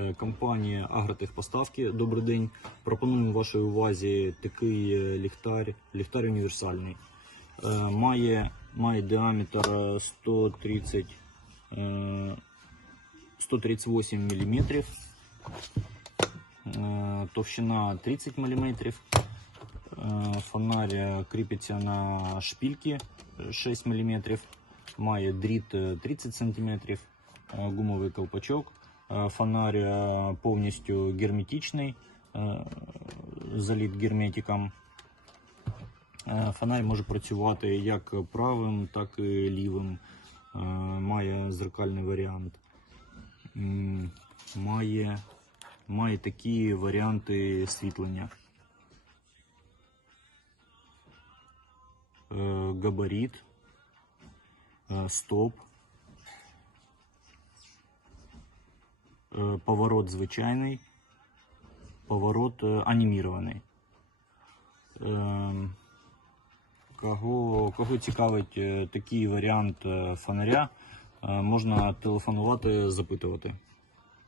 Е, Компанія Агротехпоставки. Добрий день. Пропонуємо вашій увазі такий е, ліхтар, ліхтар універсальний. Е, Має, має діаметр е, 130, е, 138 мм, товщина 30 мм. Фонарь кріпиться на шпильки е, 6 мм, має дріт е, 30 см, гумовий колпачок. Е, Фонарь е, повністю герметичний, е, заліт герметиком. Фонарь може працювати як правим, так і лівим. Має зеркальний варіант. Має, має такі варіанти світлення. Габарит, стоп, поворот звичайний, поворот е, анімірований. Ем, Кого, кого цікавить е, такий варіант е, фонаря, е, можна телефонувати, запитувати.